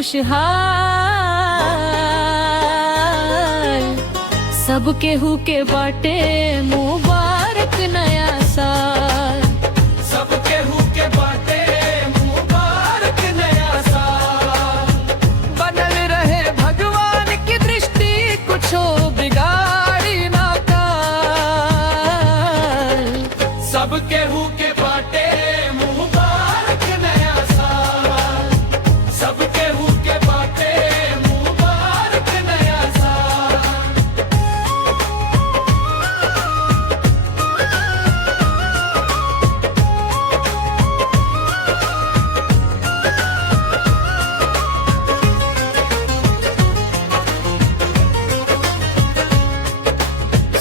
खुशहाल। सब केहू के बाटे मुबारक नया साल। सब केहू के बाटे मुबारक नया साल। बनल रहे भगवान की दृष्टि, कुछो बिगाड़ी ना काल। सब केहू के बाटे मुबारक नया साल। सब केहू के बाटे मुबारक नया साल।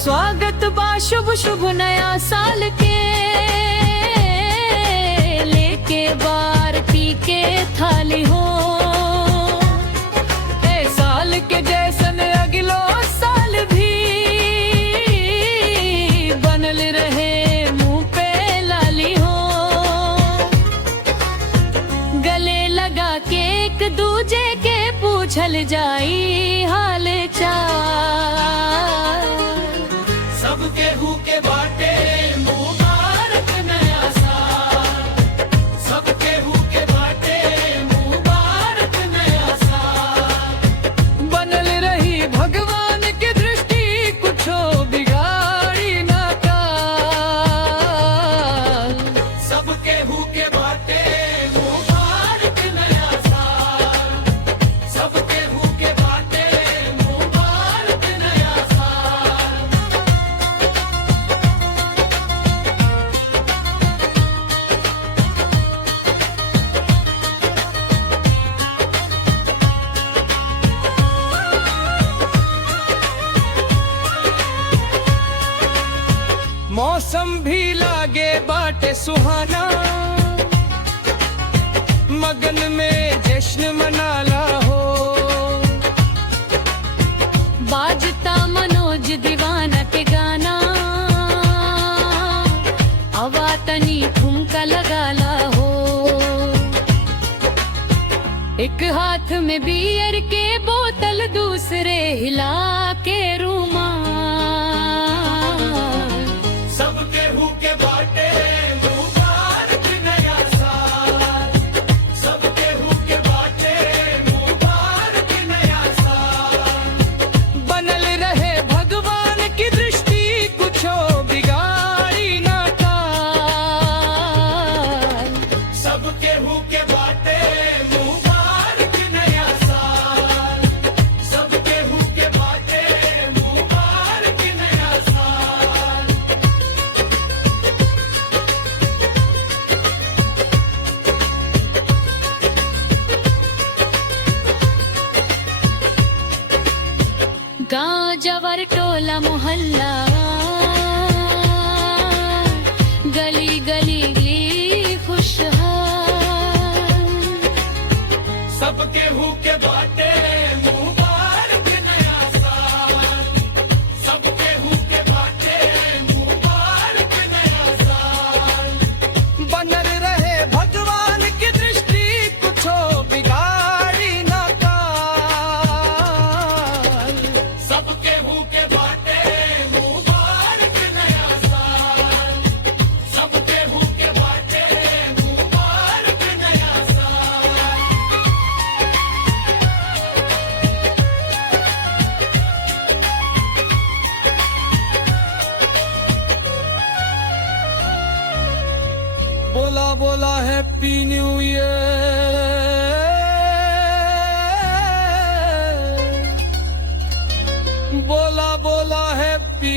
स्वागत बा शुभ शुभ नया साल के, लेके बारती के थाली हो। ए साल के जैसन अगलो साल भी बनल रहे मुंह पे लाली हो। गले लगा के एक दूजे के पूछल जाई हाल चाल। सब केहू के बाटे मुबारक नया साल। सब केहू के बाटे मुबारक नया साल। बनल रही भगवान की दृष्टि, कुछो बिगाड़ी ना काल। सब केहू के बाटे मुबारक नया साल। सब केहू के बाटे मुबारक नया साल। मौसम भी लागे बाटे सुहाना, मगन में जश्न मनाला हो। बाजता मनोज दीवाना के गाना, हवा तनी ठुमका लगाला हो। एक हाथ में बियर के बोतल, दूसरे हिला के रुमाल। सब केहू के बाटे मुबारक नया साल। सब केहू के बाटे मुबारक नया साल। बनल रहे भगवान की दृष्टि, कुछो बिगाड़ी ना काल। सब केहू के बाटे मुबारक नया साल। सब केहू के बाटे मुबारक नया साल। गांव जवर टोला मोहल्ला, गली गली गली खुशहाल। सब केहू के बाटे मुबारक नया साल। सब केहू के बाटे मुबारक नया साल। बनल रहे भगवान की दृष्टि, कुछो बिगाड़ी ना काल। सब केहू के बाटे मुबारक नया साल। सब केहू के बाटे मुबारक नया साल। बोला बोला हैप्पी न्यू ईयर। बोला बोला हैप्पी